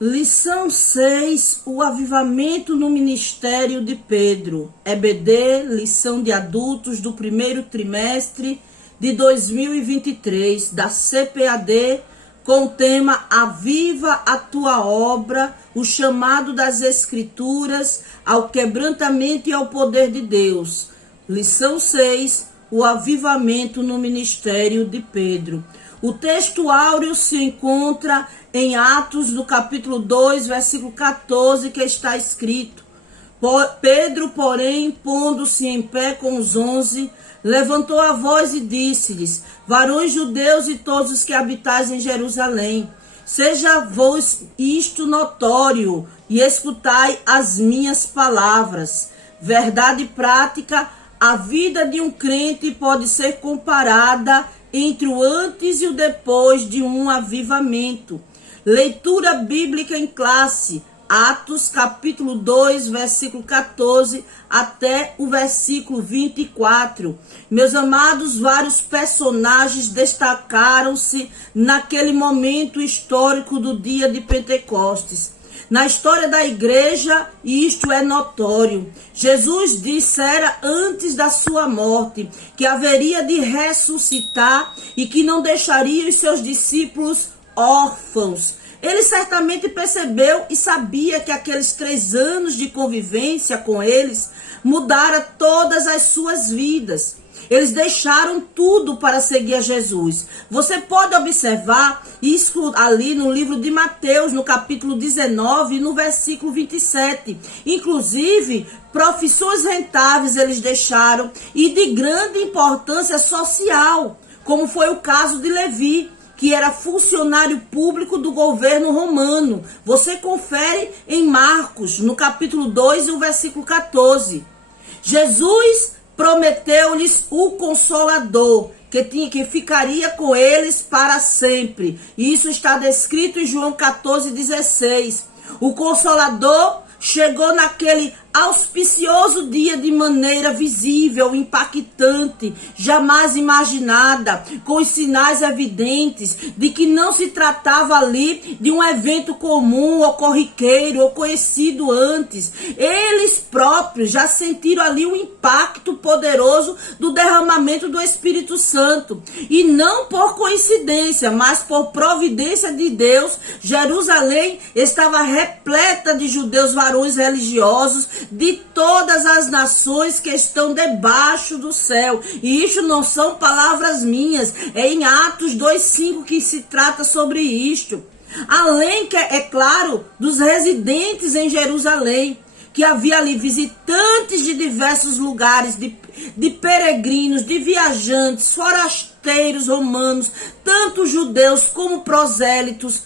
Lição 6, o avivamento no ministério de Pedro. EBD, lição de adultos do primeiro trimestre de 2023, da CPAD, com o tema Aviva a tua obra, o chamado das Escrituras ao quebrantamento e ao poder de Deus. Lição 6, o avivamento no ministério de Pedro. O texto áureo se encontra em Atos, no capítulo 2, versículo 14, que está escrito: Pedro, porém, pondo-se em pé com os 11, levantou a voz e disse-lhes: varões judeus e todos os que habitais em Jerusalém, seja-vos isto notório, e escutai as minhas palavras. Verdade prática, a vida de um crente pode ser comparada entre o antes e o depois de um avivamento. Leitura bíblica em classe, Atos capítulo 2, versículo 14 até o versículo 24. Meus amados, vários personagens destacaram-se naquele momento histórico do dia de Pentecostes. Na história da igreja, isto é notório. Jesus dissera antes da sua morte que haveria de ressuscitar e que não deixaria os seus discípulos órfãos. Ele certamente percebeu e sabia que aqueles 3 anos de convivência com eles mudara todas as suas vidas. Eles deixaram tudo para seguir a Jesus. Você pode observar isso ali no livro de Mateus, no capítulo 19, no versículo 27. Inclusive, profissões rentáveis eles deixaram e de grande importância social, como foi o caso de Levi, que era funcionário público do governo romano. Você confere em Marcos, no capítulo 2, o versículo 14. Jesus prometeu-lhes o Consolador, que ficaria com eles para sempre. Isso está descrito em João 14,16. O Consolador chegou naquele auspicioso dia de maneira visível, impactante, jamais imaginada, com os sinais evidentes de que não se tratava ali de um evento comum ou corriqueiro ou conhecido antes. Eles próprios já sentiram ali o impacto poderoso do derramamento do Espírito Santo. E não por coincidência, mas por providência de Deus, Jerusalém estava repleta de judeus varões religiosos de todas as nações que estão debaixo do céu. E isso não são palavras minhas, é em Atos 2:5 que se trata sobre isto. Além, que é claro, dos residentes em Jerusalém, que havia ali visitantes de diversos lugares, de peregrinos, de viajantes, forasteiros romanos, tanto judeus como prosélitos,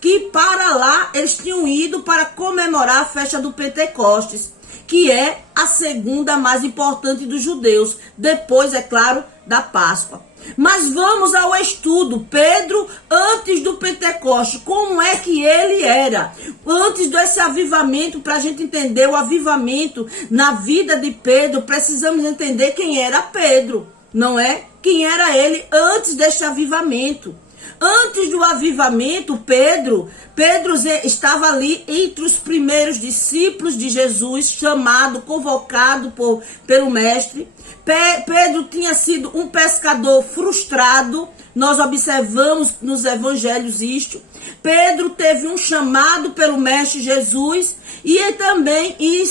que para lá eles tinham ido para comemorar a festa do Pentecostes, que é a segunda mais importante dos judeus, depois, é claro, da Páscoa. Mas vamos ao estudo. Pedro, antes do Pentecostes, como é que ele era? Antes desse avivamento, para a gente entender o avivamento na vida de Pedro, precisamos entender quem era Pedro, não é? Quem era ele antes deste avivamento. Antes do avivamento, Pedro estava ali entre os primeiros discípulos de Jesus, chamado, convocado pelo mestre. Pedro tinha sido um pescador frustrado. Nós observamos nos evangelhos isto. Pedro teve um chamado pelo mestre Jesus e também ele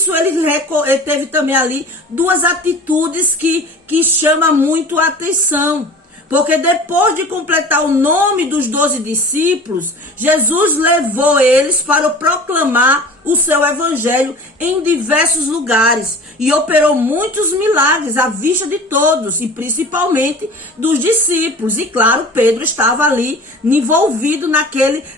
teve também ali 2 atitudes que chamam muito a atenção. Porque depois de completar o nome dos 12 discípulos, Jesus levou eles para proclamar o seu evangelho em diversos lugares e operou muitos milagres à vista de todos e principalmente dos discípulos. E claro, Pedro estava ali envolvido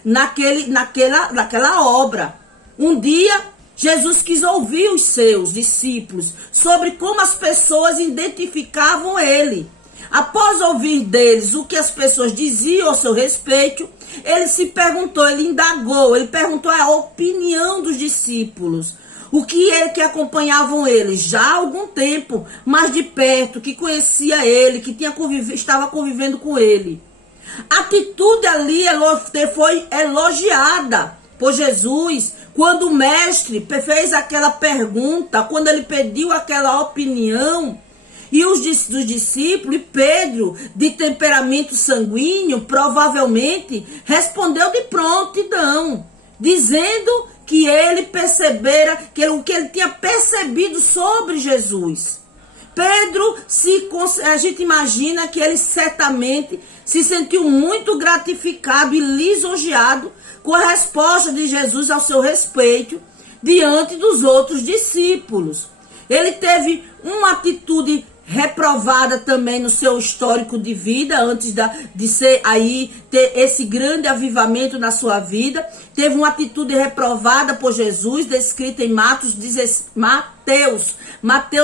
naquela obra. Um dia, Jesus quis ouvir os seus discípulos sobre como as pessoas identificavam ele. Após ouvir deles o que as pessoas diziam ao seu respeito, ele se perguntou, ele indagou, ele perguntou a opinião dos discípulos. O que acompanhavam ele já há algum tempo, mais de perto, que conhecia ele, que estava convivendo com ele. A atitude ali foi elogiada por Jesus, quando o mestre fez aquela pergunta, quando ele pediu aquela opinião, e os dos discípulos, e Pedro, de temperamento sanguíneo, provavelmente respondeu de prontidão, dizendo que ele percebera, o que ele tinha percebido sobre Jesus. Pedro, a gente imagina que ele certamente se sentiu muito gratificado e lisonjeado com a resposta de Jesus ao seu respeito diante dos outros discípulos. Ele teve uma atitude reprovada também no seu histórico de vida, antes de ter esse grande avivamento na sua vida. Teve uma atitude reprovada por Jesus, descrita em Mateus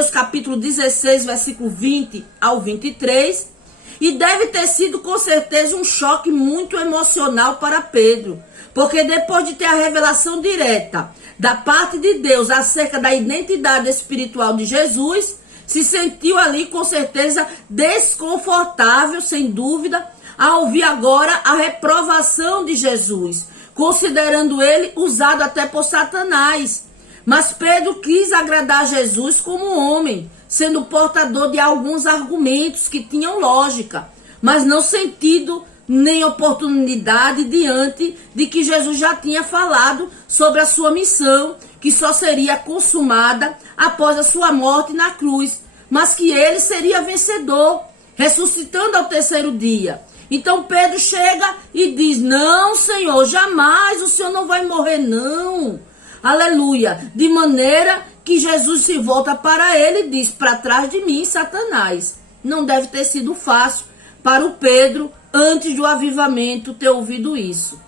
capítulo 16, versículo 20 ao 23. E deve ter sido com certeza um choque muito emocional para Pedro, porque depois de ter a revelação direta da parte de Deus acerca da identidade espiritual de Jesus, se sentiu ali com certeza desconfortável, sem dúvida, ao ouvir agora a reprovação de Jesus, considerando ele usado até por Satanás. Mas Pedro quis agradar Jesus como homem, sendo portador de alguns argumentos que tinham lógica, mas não sentido nem oportunidade diante de que Jesus já tinha falado sobre a sua missão, que só seria consumada após a sua morte na cruz, mas que ele seria vencedor, ressuscitando ao terceiro dia. Então Pedro chega e diz: não, Senhor, jamais, o Senhor não vai morrer, não. Aleluia. De maneira que Jesus se volta para ele e diz: para trás de mim, Satanás. Não deve ter sido fácil para o Pedro, antes do avivamento, ter ouvido isso.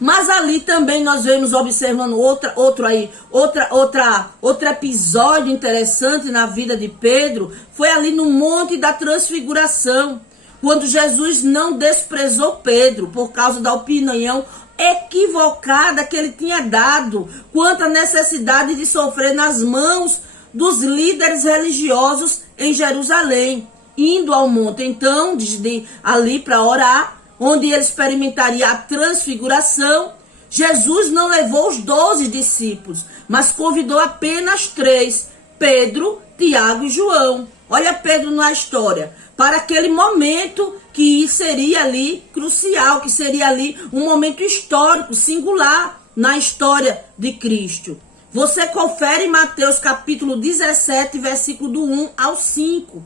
Mas ali também nós vemos, observando outro episódio interessante na vida de Pedro, foi ali no Monte da Transfiguração, quando Jesus não desprezou Pedro por causa da opinião equivocada que ele tinha dado quanto à necessidade de sofrer nas mãos dos líderes religiosos em Jerusalém, indo ao monte então ali para orar, onde ele experimentaria a transfiguração. Jesus não levou os 12 discípulos, mas convidou apenas 3, Pedro, Tiago e João. Olha Pedro na história, para aquele momento que seria ali crucial, que seria ali um momento histórico, singular na história de Cristo. Você confere em Mateus capítulo 17, versículo do 1 ao 5.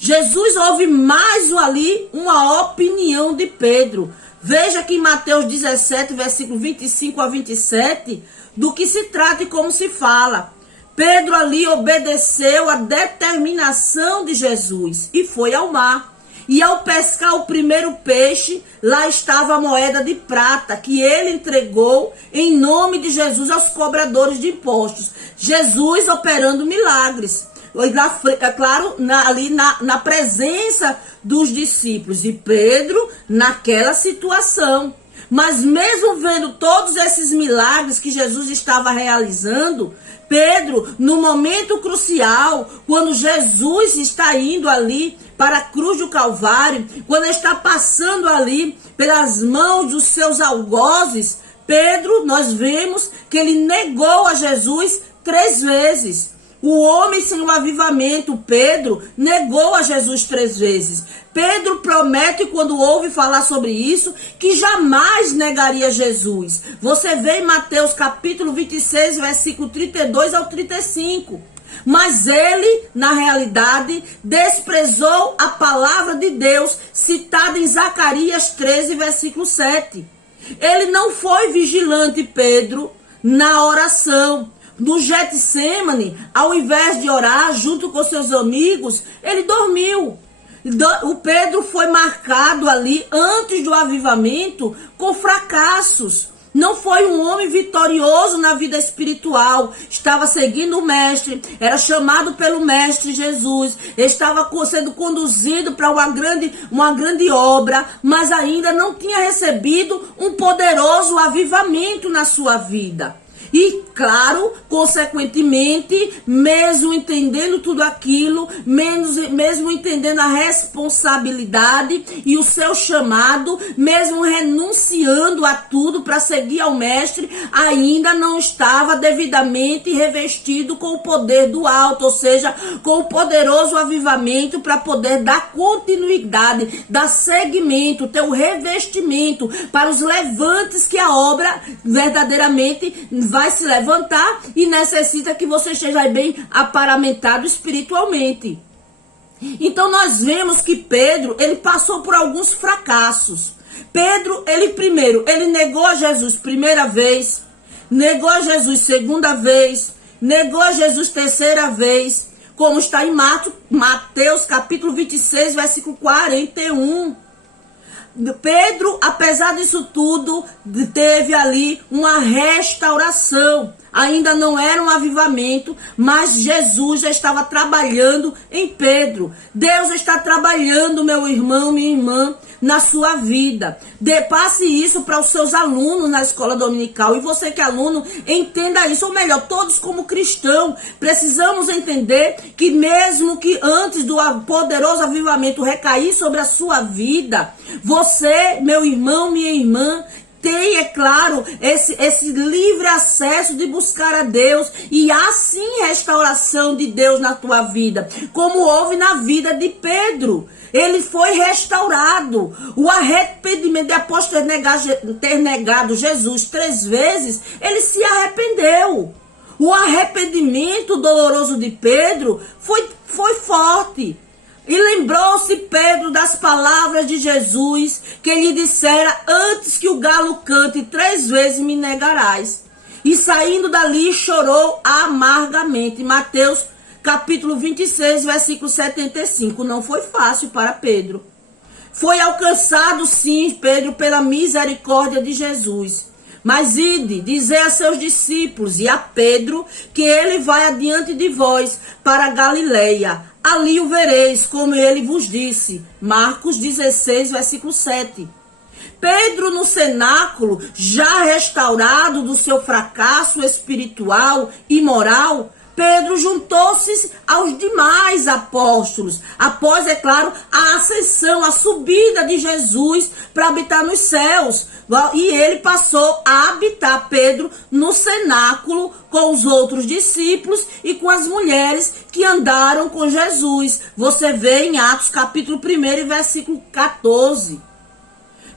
Jesus ouve mais ali uma opinião de Pedro. Veja que em Mateus 17, versículo 25 a 27, do que se trata e como se fala. Pedro ali obedeceu a determinação de Jesus e foi ao mar. E ao pescar o primeiro peixe, lá estava a moeda de prata que ele entregou em nome de Jesus aos cobradores de impostos. Jesus operando milagres. É claro, ali na presença dos discípulos e Pedro naquela situação. Mas mesmo vendo todos esses milagres que Jesus estava realizando, Pedro, no momento crucial, quando Jesus está indo ali para a cruz do Calvário, quando ele está passando ali pelas mãos dos seus algozes, Pedro, nós vemos que ele negou a Jesus 3 vezes. O homem sem o avivamento, Pedro, negou a Jesus 3 vezes. Pedro promete, quando ouve falar sobre isso, que jamais negaria Jesus. Você vê em Mateus capítulo 26, versículo 32 ao 35. Mas ele, na realidade, desprezou a palavra de Deus, citada em Zacarias 13, versículo 7. Ele não foi vigilante, Pedro, na oração. No Getsêmani, ao invés de orar junto com seus amigos, ele dormiu. O Pedro foi marcado ali, antes do avivamento, com fracassos. Não foi um homem vitorioso na vida espiritual. Estava seguindo o mestre, era chamado pelo mestre Jesus, estava sendo conduzido para uma grande obra, mas ainda não tinha recebido um poderoso avivamento na sua vida. E, claro, consequentemente, mesmo entendendo tudo aquilo, mesmo entendendo a responsabilidade e o seu chamado, mesmo renunciando a tudo para seguir ao mestre, ainda não estava devidamente revestido com o poder do alto, ou seja, com o poderoso avivamento para poder dar continuidade, dar seguimento, ter o revestimento para os levantes que a obra verdadeiramente vai se levantar e necessita que você esteja bem aparamentado espiritualmente. Então nós vemos que Pedro, ele passou por alguns fracassos. Pedro, ele negou a Jesus primeira vez, negou a Jesus segunda vez, negou a Jesus terceira vez, como está em Mateus capítulo 26, versículo 41. Pedro, apesar disso tudo, teve ali uma restauração. Ainda não era um avivamento, mas Jesus já estava trabalhando em Pedro. Deus está trabalhando, meu irmão, minha irmã, na sua vida. Passe isso para os seus alunos na escola dominical. E você que é aluno, entenda isso. Ou melhor, todos como cristão, precisamos entender que mesmo que antes do poderoso avivamento recair sobre a sua vida, você, meu irmão, minha irmã, tem, é claro, esse livre acesso de buscar a Deus e há sim restauração de Deus na tua vida, como houve na vida de Pedro. Ele foi restaurado. O arrependimento, após ter negado Jesus 3 vezes, ele se arrependeu. O arrependimento doloroso de Pedro foi forte. E lembrou-se Pedro das palavras de Jesus, que lhe dissera: antes que o galo cante 3 vezes me negarás. E saindo dali chorou amargamente. Mateus capítulo 26, versículo 75. Não foi fácil para Pedro. Foi alcançado sim, Pedro, pela misericórdia de Jesus. Mas ide, dizer a seus discípulos e a Pedro que ele vai adiante de vós para a Galileia. Ali o vereis, como ele vos disse. Marcos 16, versículo 7. Pedro, no cenáculo, já restaurado do seu fracasso espiritual e moral, Pedro juntou-se aos demais apóstolos, após, é claro, a ascensão, a subida de Jesus para habitar nos céus. E ele passou a habitar, Pedro, no cenáculo com os outros discípulos e com as mulheres que andaram com Jesus. Você vê em Atos capítulo 1, versículo 14.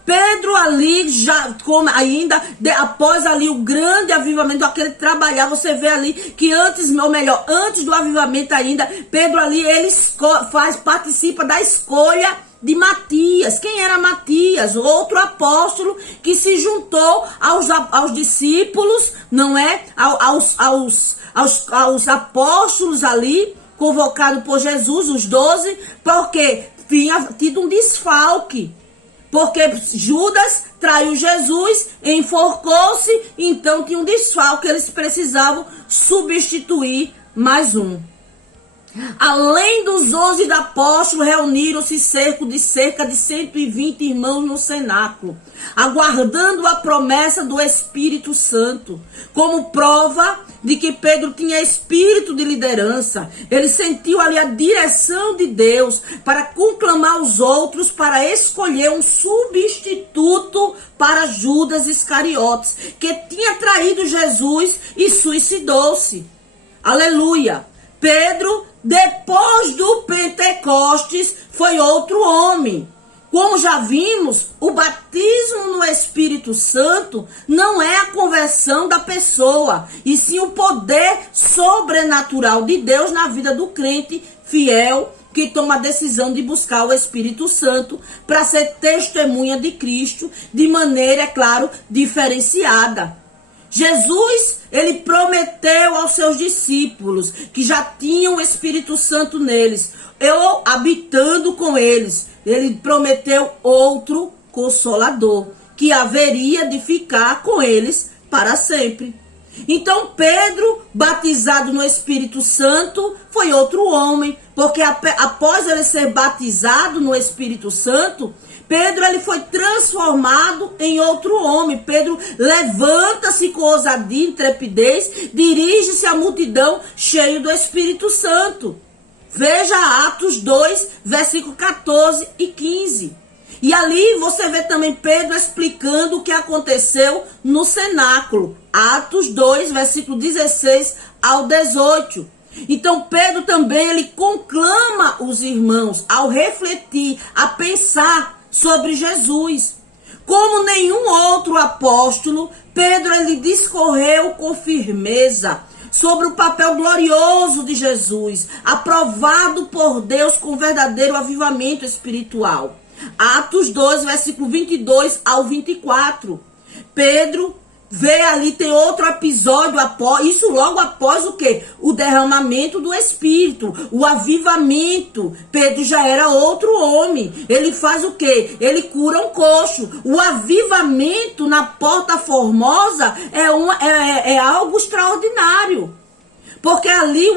Pedro ali, após ali o grande avivamento, aquele trabalhar, você vê ali que antes do avivamento ainda, Pedro ali, ele participa da escolha de Matias. Quem era Matias? Outro apóstolo que se juntou aos discípulos, não é? Aos apóstolos ali, convocados por Jesus, os 12, porque tinha tido um desfalque. Porque Judas traiu Jesus, enforcou-se, então tinha um desfalque, eles precisavam substituir mais um. Além dos 11 apóstolos, reuniram-se cerca de 120 irmãos no cenáculo, aguardando a promessa do Espírito Santo, como prova de que Pedro tinha espírito de liderança. Ele sentiu ali a direção de Deus para conclamar os outros para escolher um substituto para Judas Iscariotes, que tinha traído Jesus e suicidou-se. Aleluia! Pedro, depois do Pentecostes, foi outro homem. Como já vimos, o batismo no Espírito Santo não é a conversão da pessoa, e sim o poder sobrenatural de Deus na vida do crente fiel que toma a decisão de buscar o Espírito Santo para ser testemunha de Cristo de maneira, é claro, diferenciada. Jesus, ele prometeu aos seus discípulos que já tinham o Espírito Santo neles, eu habitando com eles. Ele prometeu outro Consolador, que haveria de ficar com eles para sempre. Então Pedro, batizado no Espírito Santo, foi outro homem, porque após ele ser batizado no Espírito Santo, Pedro, ele foi transformado em outro homem. Pedro levanta-se com ousadia e intrepidez, dirige-se à multidão cheio do Espírito Santo. Veja Atos 2, versículo 14 e 15. E ali você vê também Pedro explicando o que aconteceu no cenáculo. Atos 2, versículo 16 ao 18. Então Pedro também, ele conclama os irmãos ao refletir, a pensar sobre Jesus. Como nenhum outro apóstolo, Pedro, ele discorreu com firmeza sobre o papel glorioso de Jesus, aprovado por Deus com verdadeiro avivamento espiritual. Atos 2, versículo 22 ao 24. Pedro vê ali, tem outro episódio após, isso logo após o quê? O derramamento do Espírito, o avivamento. Pedro já era outro homem. Ele faz o quê? Ele cura um coxo. O avivamento na Porta Formosa é algo extraordinário. Porque ali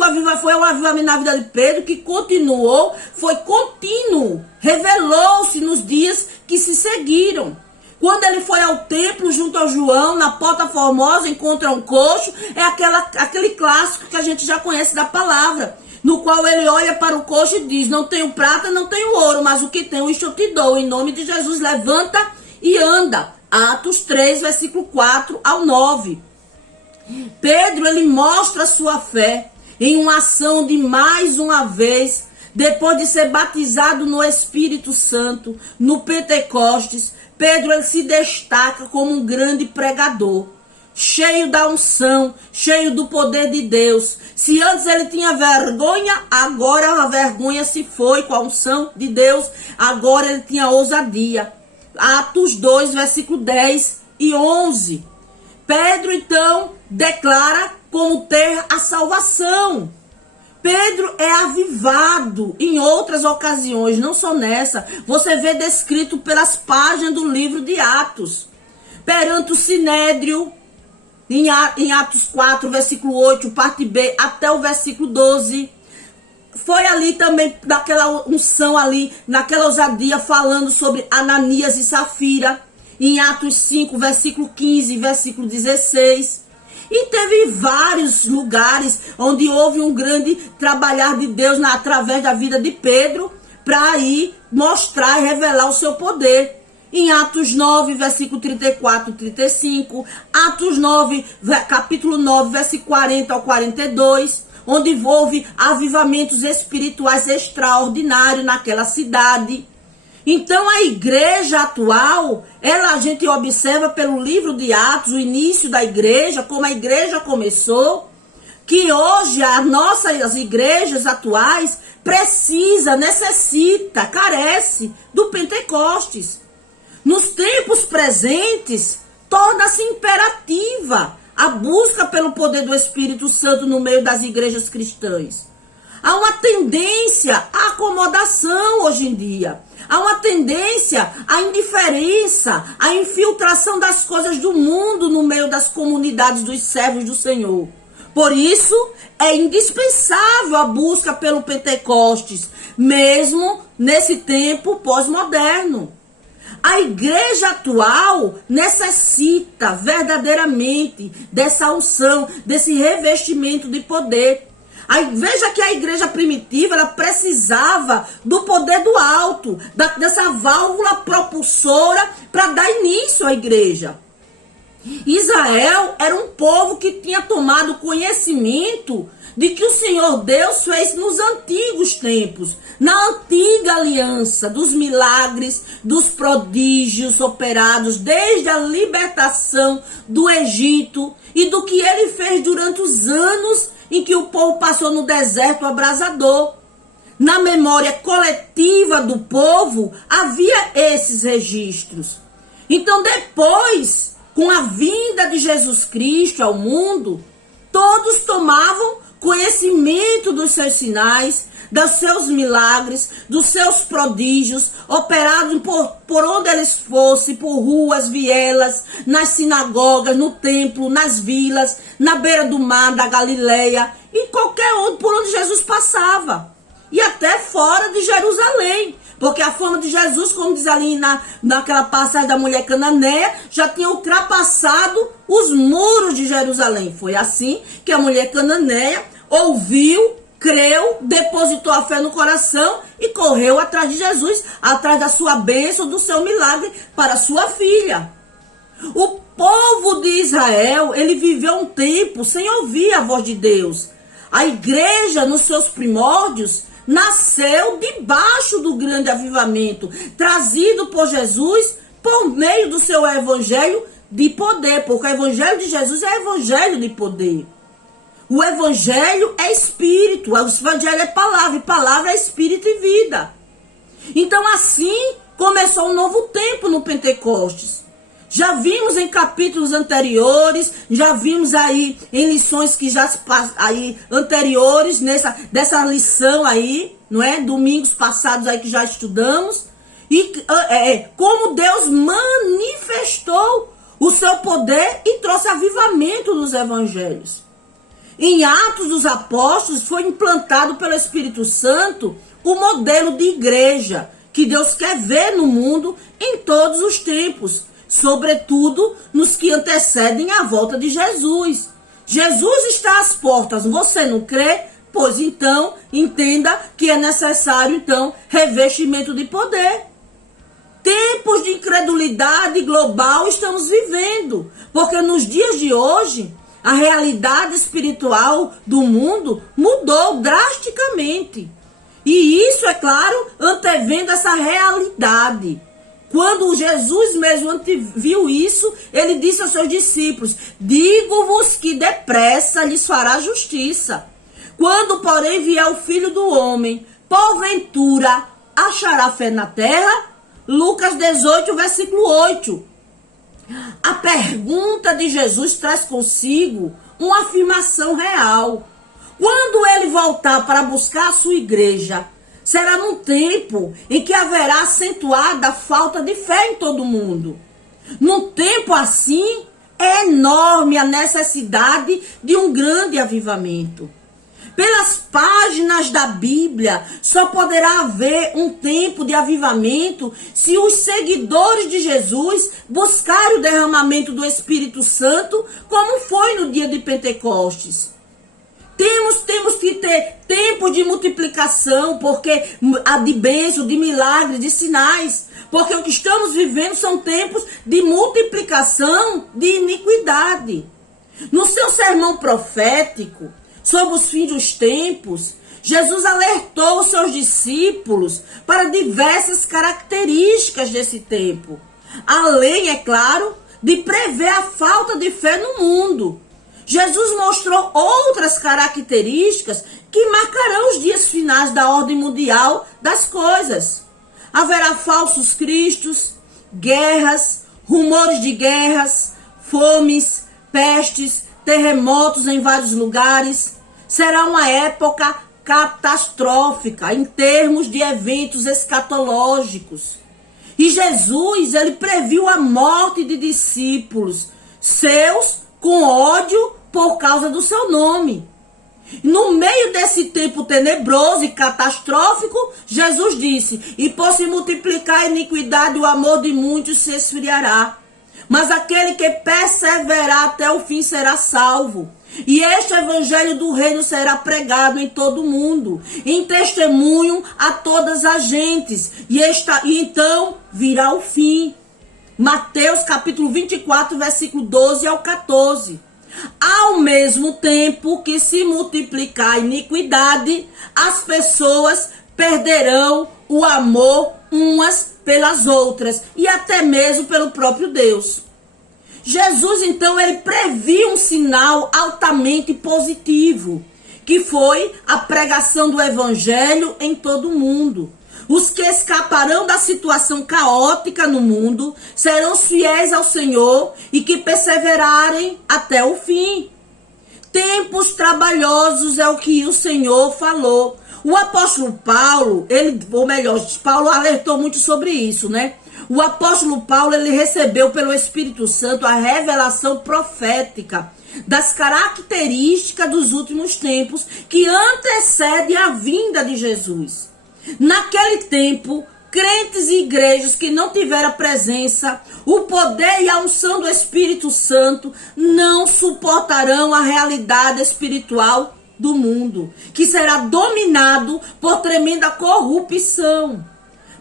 foi um avivamento na vida de Pedro que continuou, foi contínuo, revelou-se nos dias que se seguiram. Quando ele foi ao templo junto ao João, na Porta Formosa, encontra um coxo, é aquele clássico que a gente já conhece da palavra, no qual ele olha para o coxo e diz: não tenho prata, não tenho ouro, mas o que tenho isto eu te dou. Em nome de Jesus, levanta e anda. Atos 3, versículo 4 ao 9. Pedro, ele mostra sua fé em uma ação de mais uma vez, depois de ser batizado no Espírito Santo, no Pentecostes. Pedro, ele se destaca como um grande pregador, cheio da unção, cheio do poder de Deus. Se antes ele tinha vergonha, agora a vergonha se foi com a unção de Deus. Agora ele tinha ousadia. Atos 2, versículo 10 e 11. Pedro, então, declara como ter a salvação. Pedro é avivado em outras ocasiões, não só nessa. Você vê descrito pelas páginas do livro de Atos. Perante o Sinédrio, em Atos 4, versículo 8, parte B, até o versículo 12. Foi ali também, naquela unção ali, naquela ousadia, falando sobre Ananias e Safira, em Atos 5, versículo 15, versículo 16. E teve vários lugares onde houve um grande trabalhar de Deus através da vida de Pedro, para ir mostrar e revelar o seu poder. Em Atos 9, versículo 34 e 35, Atos 9, capítulo 9, versículo 40 ao 42, onde houve avivamentos espirituais extraordinários naquela cidade. Então a igreja atual, a gente observa pelo livro de Atos, o início da igreja, como a igreja começou, que hoje as nossas igrejas atuais necessita, carece do Pentecostes. Nos tempos presentes, torna-se imperativa a busca pelo poder do Espírito Santo no meio das igrejas cristãs. Há uma tendência à acomodação hoje em dia. Há uma tendência à indiferença, à infiltração das coisas do mundo no meio das comunidades dos servos do Senhor. Por isso, é indispensável a busca pelo Pentecostes, mesmo nesse tempo pós-moderno. A igreja atual necessita verdadeiramente dessa unção, desse revestimento de poder. Veja que a igreja primitiva, ela precisava do poder do alto, dessa válvula propulsora para dar início à igreja. Israel era um povo que tinha tomado conhecimento de que o Senhor Deus fez nos antigos tempos, na antiga aliança, dos milagres, dos prodígios operados desde a libertação do Egito e do que ele fez durante os anos em que o povo passou no deserto abrasador. Na memória coletiva do povo havia esses registros. Então depois, com a vinda de Jesus Cristo ao mundo, todos tomavam conhecimento dos seus sinais, dos seus milagres, dos seus prodígios, operados por onde eles fossem, por ruas, vielas, nas sinagogas, no templo, nas vilas, na beira do mar da Galileia, em qualquer onde, por onde Jesus passava. E até fora de Jerusalém, Porque a fama de Jesus, como diz ali naquela passagem da mulher cananeia, já tinha ultrapassado os muros de Jerusalém. Foi assim que a mulher cananeia ouviu, creu, depositou a fé no coração e correu atrás de Jesus, atrás da sua bênção, do seu milagre para sua filha. O povo de Israel, ele viveu um tempo sem ouvir a voz de Deus. A igreja, nos seus primórdios, nasceu debaixo do grande avivamento, trazido por Jesus por meio do seu evangelho de poder, porque o evangelho de Jesus é evangelho de poder. O evangelho é espírito, o evangelho é palavra, e palavra é espírito e vida. Então assim começou um novo tempo no Pentecostes. Já vimos em capítulos anteriores, já vimos aí em lições que já aí anteriores dessa lição aí, não é? Domingos passados aí que já estudamos, e como Deus manifestou o seu poder e trouxe avivamento nos evangelhos. Em Atos dos Apóstolos foi implantado pelo Espírito Santo o modelo de igreja que Deus quer ver no mundo em todos os tempos, sobretudo nos que antecedem a volta de Jesus. Jesus está às portas, você não crê? Pois então, entenda que é necessário, então, revestimento de poder. Tempos de incredulidade global estamos vivendo, porque nos dias de hoje, a realidade espiritual do mundo mudou drasticamente. E isso, é claro, antevendo essa realidade. Quando Jesus mesmo viu isso, ele disse aos seus discípulos: digo-vos que depressa lhes fará justiça. Quando, porém, vier o Filho do Homem, porventura achará fé na terra? Lucas 18, versículo 8. A pergunta de Jesus traz consigo uma afirmação real. Quando ele voltar para buscar a sua igreja, será num tempo em que haverá acentuada a falta de fé em todo mundo. Num tempo assim, é enorme a necessidade de um grande avivamento. Pelas páginas da Bíblia, só poderá haver um tempo de avivamento se os seguidores de Jesus buscarem o derramamento do Espírito Santo, como foi no dia de Pentecostes. Temos que ter tempo de multiplicação, porque de bênção, de milagres, de sinais. Porque o que estamos vivendo são tempos de multiplicação de iniquidade. No seu sermão profético sobre os fins dos tempos, Jesus alertou os seus discípulos para diversas características desse tempo. Além, é claro, de prever a falta de fé no mundo. Jesus mostrou outras características que marcarão os dias finais da ordem mundial das coisas. Haverá falsos cristos, guerras, rumores de guerras, fomes, pestes, terremotos em vários lugares. Será uma época catastrófica em termos de eventos escatológicos. E Jesus, ele previu a morte de discípulos seus com ódio por causa do seu nome. No meio desse tempo tenebroso e catastrófico, Jesus disse: e por se multiplicar a iniquidade, o amor de muitos se esfriará. Mas aquele que perseverar até o fim será salvo. E este evangelho do reino será pregado em todo o mundo, em testemunho a todas as gentes. E então virá o fim. Mateus capítulo 24, versículo 12 ao 14. Ao mesmo tempo que se multiplicar a iniquidade, as pessoas perderão o amor umas pelas outras e até mesmo pelo próprio Deus. Jesus, então, ele previu um sinal altamente positivo, que foi a pregação do evangelho em todo o mundo. Os que escaparão da situação caótica no mundo serão fiéis ao Senhor e que perseverarem até o fim. Tempos trabalhosos é o que o Senhor falou. O apóstolo Paulo, Paulo alertou muito sobre isso, né? O apóstolo Paulo, ele recebeu pelo Espírito Santo a revelação profética das características dos últimos tempos que antecedem a vinda de Jesus. Naquele tempo, crentes e igrejas que não tiveram a presença, o poder e a unção do Espírito Santo não suportarão a realidade espiritual do mundo, que será dominado por tremenda corrupção.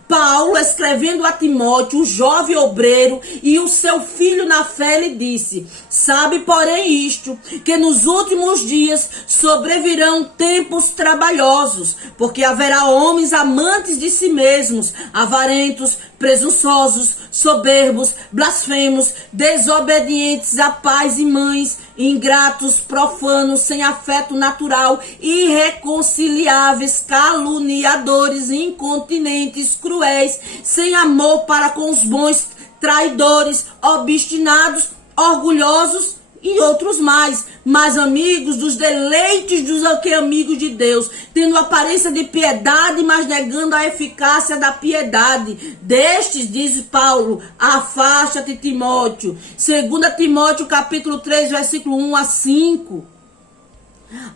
Paulo, escrevendo a Timóteo, o jovem obreiro e o seu filho na fé, lhe disse: sabe, porém, isto, que nos últimos dias sobrevirão tempos trabalhosos, porque haverá homens amantes de si mesmos, avarentos, presunçosos, soberbos, blasfemos, desobedientes a pais e mães, ingratos, profanos, sem afeto natural, irreconciliáveis, caluniadores, incontinentes, cruéis, sem amor para com os bons, traidores, obstinados, orgulhosos e outros mais, mas amigos dos deleites dos que amigos de Deus, tendo aparência de piedade, mas negando a eficácia da piedade. Destes, diz Paulo, afasta-te, Timóteo. 2 Timóteo capítulo 3, versículo 1 a 5.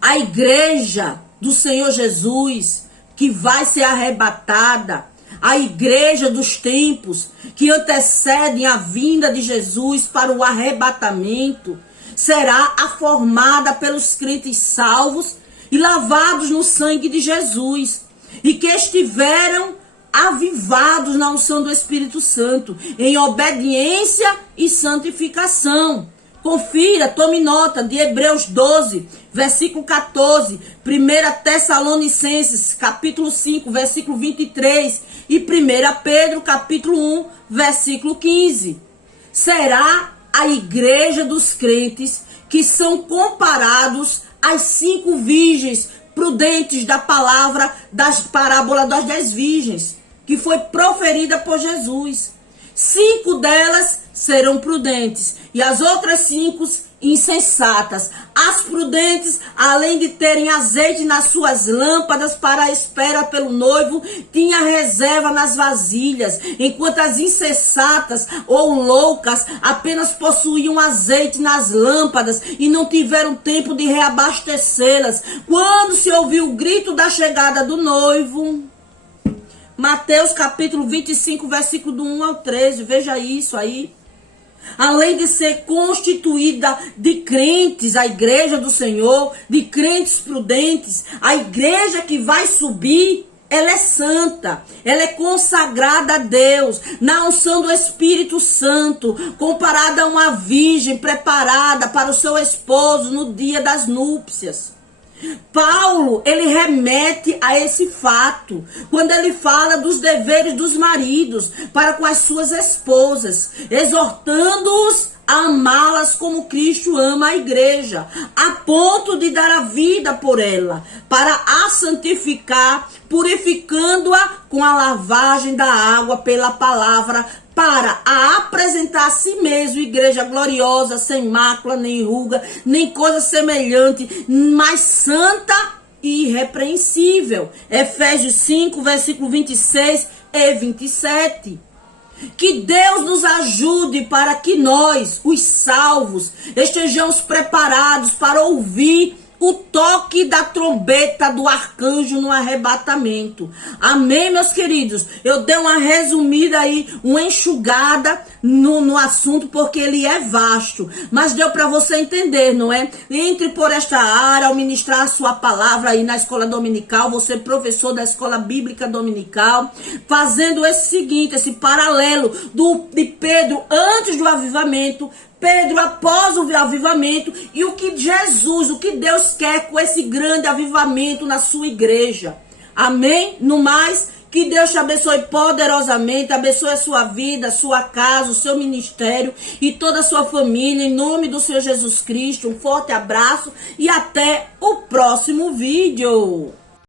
A igreja do Senhor Jesus, que vai ser arrebatada, a igreja dos tempos que antecedem a vinda de Jesus para o arrebatamento, será a formada pelos crentes salvos e lavados no sangue de Jesus, e que estiveram avivados na unção do Espírito Santo, em obediência e santificação. Confira, tome nota de Hebreus 12, versículo 14, 1 Tessalonicenses, capítulo 5, versículo 23 e 1 Pedro, capítulo 1, versículo 15. Será a igreja dos crentes que são comparados às 5 virgens prudentes da palavra das parábolas das 10 virgens, que foi proferida por Jesus. 5 delas serão prudentes e as outras 5 insensatas. As prudentes, além de terem azeite nas suas lâmpadas para a espera pelo noivo, tinha reserva nas vasilhas, enquanto as insensatas ou loucas apenas possuíam azeite nas lâmpadas e não tiveram tempo de reabastecê-las. Quando se ouviu o grito da chegada do noivo, Mateus capítulo 25, versículo do 1 ao 13, veja isso aí. Além de ser constituída de crentes, a igreja do Senhor, de crentes prudentes, a igreja que vai subir, ela é santa, ela é consagrada a Deus, na unção do Espírito Santo, comparada a uma virgem preparada para o seu esposo no dia das núpcias. Paulo, ele remete a esse fato quando ele fala dos deveres dos maridos para com as suas esposas, exortando-os a amá-las como Cristo ama a igreja, a ponto de dar a vida por ela, para a santificar, purificando-a com a lavagem da água pela palavra, para a apresentar a si mesmo igreja gloriosa, sem mácula, nem ruga, nem coisa semelhante, mas santa e irrepreensível. Efésios 5, versículo 26 e 27. Que Deus nos ajude para que nós, os salvos, estejamos preparados para ouvir o toque da trombeta do arcanjo no arrebatamento. Amém, meus queridos? Eu dei uma resumida aí, uma enxugada no assunto, porque ele é vasto. Mas deu para você entender, não é? Entre por esta área, ao ministrar a sua palavra aí na escola dominical, você professor da escola bíblica dominical, fazendo esse seguinte, esse paralelo de Pedro antes do avivamento, Pedro após o avivamento e o que Jesus, o que Deus quer com esse grande avivamento na sua igreja. Amém? No mais, que Deus te abençoe poderosamente, abençoe a sua vida, a sua casa, o seu ministério e toda a sua família, em nome do Senhor Jesus Cristo. Um forte abraço e até o próximo vídeo.